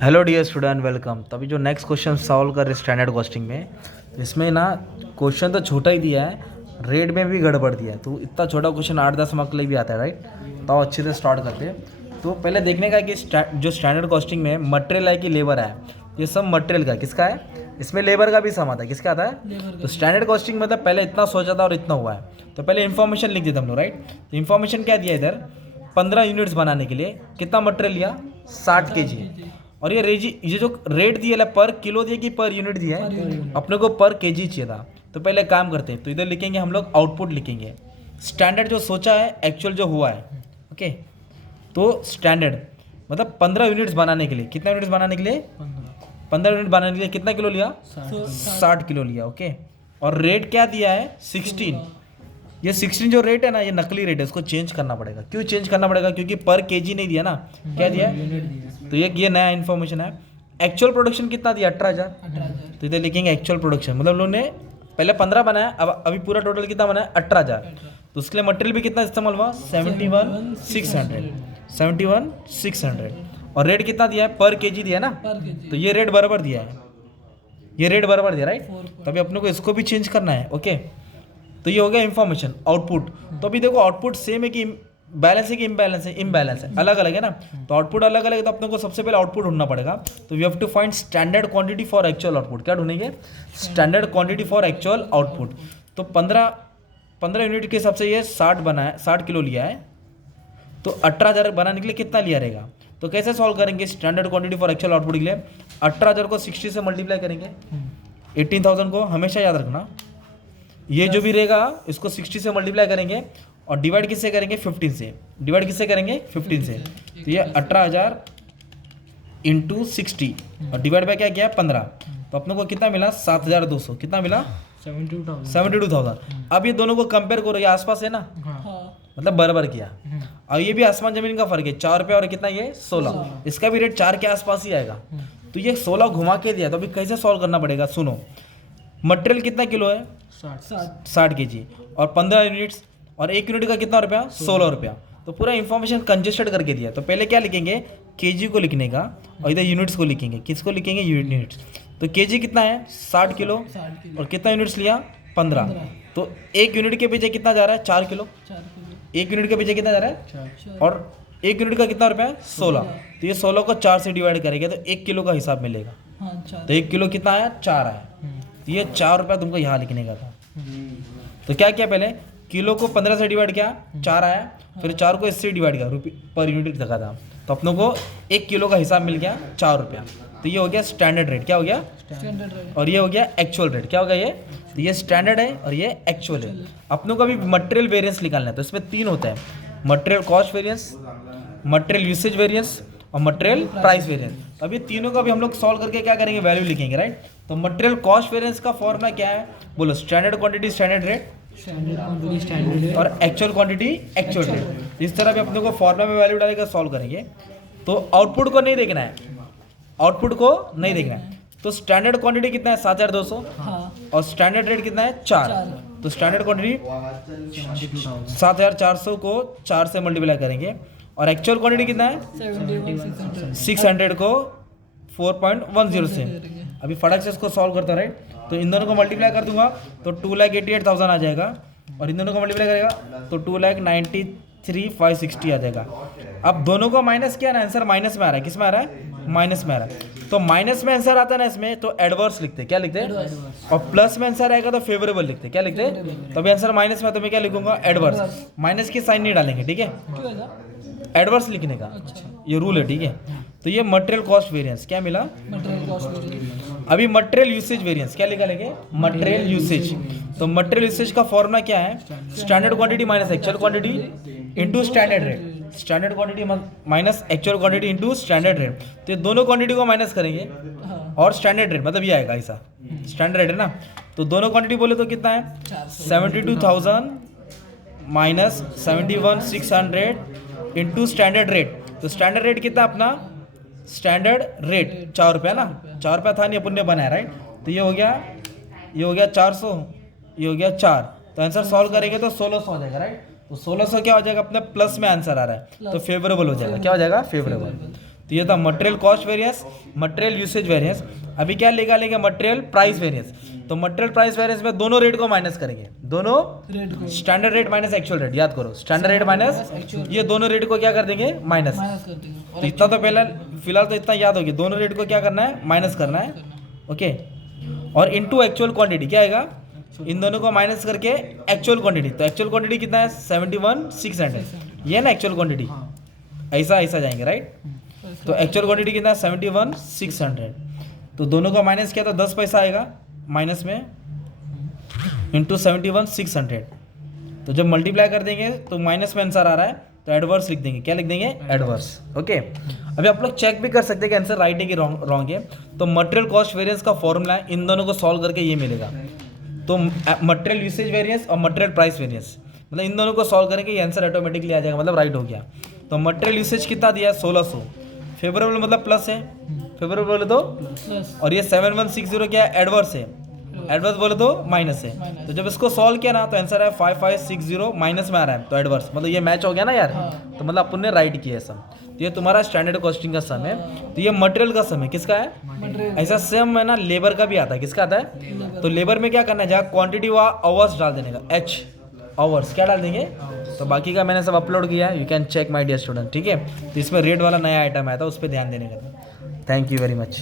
Hello dear student, welcome. तभी जो next question solve कर रहे स्टैंडर्ड कॉस्टिंग में, तो इसमें ना क्वेश्चन तो छोटा ही दिया है, रेट में भी गड़बड़ दिया है। तो इतना छोटा क्वेश्चन 8-10 मार्क के लिए भी आता है, राइट। तो अच्छे से स्टार्ट करते हैं। तो पहले देखने का है कि जो स्टैंडर्ड कॉस्टिंग में मटेरियल है कि लेबर है। ये सब मटेरियल का किसका है, इसमें लेबर का भी सम आता है। किसका आता है? तो स्टैंडर्ड कॉस्टिंग मतलब पहले इतना सोचा था और इतना हुआ है। तो पहले इन्फॉर्मेशन लिख देते हम लोग, राइट। तो इन्फॉर्मेशन क्या दिया इधर, 15 यूनिट्स बनाने के लिए कितना मटेरियल लिया, 60 kg। और ये जो रेट दिया है पर किलो दिया कि पर यूनिट दिया है, अपने को पर केजी चाहिए था। तो पहले काम करते हैं, तो इधर लिखेंगे हम लोग आउटपुट लिखेंगे, स्टैंडर्ड जो सोचा है एक्चुअल जो हुआ है। ओके, तो स्टैंडर्ड मतलब 15 यूनिट्स बनाने के लिए, कितना यूनिट्स बनाने के लिए, 15 यूनिट बनाने के लिए कितना किलो लिया, 60 किलो लिया। ओके, और रेट क्या दिया है, 16। ये 16 जो रेट है ना, ये नकली रेट है, इसको चेंज करना पड़ेगा। क्यों चेंज करना पड़ेगा? क्योंकि पर केजी नहीं दिया ना, क्या दिया है? तो ये नया इन्फॉर्मेशन है। एक्चुअल प्रोडक्शन कितना दिया, 18,000। तो इधर लिखेंगे एक्चुअल प्रोडक्शन, मतलब लोगों ने पहले 15 बनाया, अब अभी पूरा टोटल कितना बनाया, 18,000। तो उसके लिए मटेरियल भी कितना इस्तेमाल हुआ, 71,600। और रेट कितना दिया है, पर केजी दिया है ना, तो ये रेट बराबर दिया है, ये रेट बराबर दिया, राइट। तो अभी अपने को इसको भी चेंज करना है। ओके, तो ये हो गया इन्फॉर्मेशन। आउटपुट, तो अभी देखो आउटपुट सेम है कि बैलेंस है कि इम्बैलेंस है, इम्बैलेंस है, अलग अलग है ना। तो आउटपुट अलग अलग है, तो अपने को सबसे पहले आउटपुट ढूंढना पड़ेगा। तो we have to find standard quantity for actual output. क्या ढूंढेंगे, standard quantity for actual output. तो 15 यूनिट के हिसाब से ये 60 बनाया, 60 किलो लिया है। तो 18,000 बनाने के लिए कितना लिया रहेगा। तो कैसे सॉल्व करेंगे standard quantity for actual output के लिए, 18,000 को 60 से मल्टीप्लाई करेंगे, 18,000 को हमेशा याद रखना, ये जो भी रहेगा इसको 60 से मल्टीप्लाई करेंगे और डिवाइड किससे करेंगे, 15 से। डिवाइड किससे करेंगे, 15 से। तो ये 18,000 इंटू 60 और डिवाइड बाय क्या किया, 15। तो अपने को कितना मिला, 7,200। कितना मिला, 72,000। अब ये दोनों को कंपेयर करो, ये आसपास है ना, मतलब बराबर किया। और ये भी आसमान जमीन का फर्क है, 4 रुपये और कितना, ये 16। इसका भी रेट 4 के आसपास ही आएगा। तो ये 16 घुमा के दिया। तो अभी कैसे सॉल्व करना पड़ेगा, सुनो। मटेरियल कितना किलो है, 60 kg, और 15 यूनिट्स, और 1 यूनिट का कितना रुपया, 16 रुपया। तो पूरा इंफॉर्मेशन कंजेस्टेड करके दिया। तो पहले क्या लिखेंगे, केजी को लिखने का, और इधर यूनिट्स को लिखेंगे। किसको लिखेंगे, यूनिट्स। तो केजी कितना है, 60 किलो, और कितना यूनिट्स लिया, 15। तो 1 यूनिट के पीछे कितना जा रहा है, 4 किलो। 1 यूनिट के पीछे कितना जा रहा है, और 1 यूनिट का कितना रुपया है, 16। तो ये 16 को 4 से डिवाइड करेंगे तो 1 किलो का हिसाब मिलेगा। तो 1 किलो कितना आया, 4 आया। तो ये 4 रुपया तुमको यहाँ लिखने का था। तो क्या किया, पहले किलो को 15 से डिवाइड किया, 4 आया। फिर 4 को इससे डिवाइड किया, रुपये पर यूनिट लगा था। तो अपनों को 1 किलो का हिसाब मिल गया, 4 रुपया। तो ये हो गया स्टैंडर्ड रेट। क्या हो गया, स्टैंडर्ड रेट। और ये हो गया एक्चुअल रेट। क्या हो गया ये, तो ये स्टैंडर्ड है और ये एक्चुअल है। अपनों को अभी मटेरियल वेरिएंस निकालना है। तो इसमें 3 होता है, material cost variance, material usage variance और मटेरियल प्राइस वेरिएंस। अभी तीनों का भी हम लोग सॉल्व करके क्या करेंगे, वैल्यू लिखेंगे, राइट। तो मटेरियल कॉस्ट वेरिएंस का फॉर्मूला क्या है, बोलो, स्टैंडर्ड क्वांटिटी स्टैंडर्ड रेट, और एक्चुअल क्वांटिटी एक्चुअल रेट। इस तरह भी अपने को फॉर्मूला में वैल्यू डालेगा, सॉल्व करेंगे। तो आउटपुट को नहीं देखना है, आउटपुट को नहीं देखना है। तो स्टैंडर्ड क्वांटिटी कितना है, 7,200, और स्टैंडर्ड रेट कितना है, 4। तो स्टैंडर्ड क्वांटिटी 7,400 को 4 से मल्टीप्लाई करेंगे, और एक्चुअल क्वांटिटी कितना है, 600 को 4.10 से। अभी फटाक से इसको सॉल्व करता, राइट। तो इन दोनों को मल्टीप्लाई कर दूंगा तो 2,88,000 आ जाएगा, और इन दोनों को मल्टीप्लाई करेगा तो 2,93,560 आ जाएगा। अब दोनों को माइनस किया ना, आंसर माइनस में आ रहा है। किस में आ रहा है, माइनस में आ रहा है। तो माइनस में आंसर आता है ना इसमें, तो एडवर्स लिखते हैं। क्या लिखते हैं, और प्लस में आंसर आएगा तो फेवरेबल लिखते हैं। क्या लिखते हैं, तो अभी आंसर माइनस में, तो मैं क्या लिखूंगा, एडवर्स। माइनस की साइन नहीं डालेंगे, ठीक है, एडवर्स लिखने का ये रूल है, ठीक है। तो ये मटेरियल कॉस्ट वेरिएंस क्या मिला, मटेरियल कॉस्ट वेरिएंस। अभी मटेरियल यूसेज वेरिएंस क्या लिखा लेंगे, मटेरियल यूसेज। तो मटेरियल यूसेज का फॉर्मूला क्या है, standard quantity minus actual quantity into standard rate. Standard quantity minus actual quantity into standard rate. तो ये दोनों क्वांटिटी को माइनस करेंगे, और स्टैंडर्ड रेट मतलब ये आएगा ऐसा, स्टैंडर्ड रेट है ना। तो दोनों क्वांटिटी बोले तो कितना है, 72,000 माइनस 71,600 इंटू स्टैंडर्ड रेट। तो स्टैंडर्ड रेट कितना अपना, स्टैंडर्ड रेट 4 रुपया ना, 4 रुपया था नहीं, अपन ने बनाया, राइट। तो ये हो गया 400, ये हो गया 4। तो आंसर सॉल्व करेंगे तो 1600 हो जाएगा, राइट। तो 1600 क्या हो जाएगा, अपने प्लस में आंसर आ रहा है, तो फेवरेबल हो जाएगा। क्या हो जाएगा, फेवरेबल। तो ये था material cost variance, material usage variance. अभी क्या निकालेंगे, मटेरियल प्राइस वेरियंस। तो मटेरियल प्राइस वेरियंस में दोनों रेट को माइनस करेंगे, दोनों रेट को standard rate minus actual rate, याद करो स्टैंडर्ड रेट माइनस ये दोनों रेट को क्या कर देंगे, माइनस। माइनस कर देंगे तो इतना तो पहले फिलहाल तो इतना याद होगी, दोनों रेट को क्या करना है, माइनस करना है, ओके। और इनटू एक्चुअल क्वांटिटी क्या आएगा, इन दोनों को माइनस करके एक्चुअल क्वांटिटी। तो एक्चुअल क्वांटिटी कितना है, 71,600, ये है ना एक्चुअल क्वांटिटी, ऐसा ऐसा जाएंगे राइट। तो एक्चुअल क्वांटिटी कितना है, 71,600। तो दोनों का माइनस किया तो 10 पैसा आएगा माइनस में, इंटू 71,600। तो जब मल्टीप्लाई कर देंगे तो माइनस में आंसर आ रहा है, तो एडवर्स लिख देंगे, क्या लिख देंगे, एडवर्स, ओके। अभी आप लोग चेक भी कर सकते हैं कि आंसर राइट है कि रॉन्ग है। तो मटेरियल कॉस्ट वेरियंस का फॉर्मूला है, इन दोनों को सॉल्व करके ये मिलेगा। तो मटेरियल यूसेज वेरियंस और मटेरियल प्राइस वेरियंस, मतलब इन दोनों को सॉल्व करेंगे ये आंसर ऑटोमेटिकली आ जाएगा, मतलब राइट हो गया। तो मटेरियल यूसेज कितना दिया है, 1600, फेवरेबल मतलब प्लस है, फेवरेबल बोले तो, प्लस और ये 7160 क्या है, एडवर्स है, एडवर्स बोले तो माइनस है। तो जब इसको सॉल्व किया ना तो आंसर है 5560, माइनस में आ रहा है तो एडवर्स, मतलब ये मैच हो गया ना यार। तो मतलब अपन ने राइट किया है सम। तो ये तुम्हारा स्टैंडर्ड कॉस्टिंग का सम है। तो ये मटेरियल का सम है, किसका है, मटेरियल ऐसा सेम है ना लेबर का भी आता है, किसका आता है। तो लेबर में क्या करना है, जहाँ क्वांटिटी वहाँ आवर्स डाल देने का, एच आवर्स क्या डाल देंगे। तो बाकी का मैंने सब अपलोड किया है, you can check my dear student, ठीक है। तो इसमें रेट वाला नया आइटम आया था, उस पर ध्यान देने का था। Thank you very much.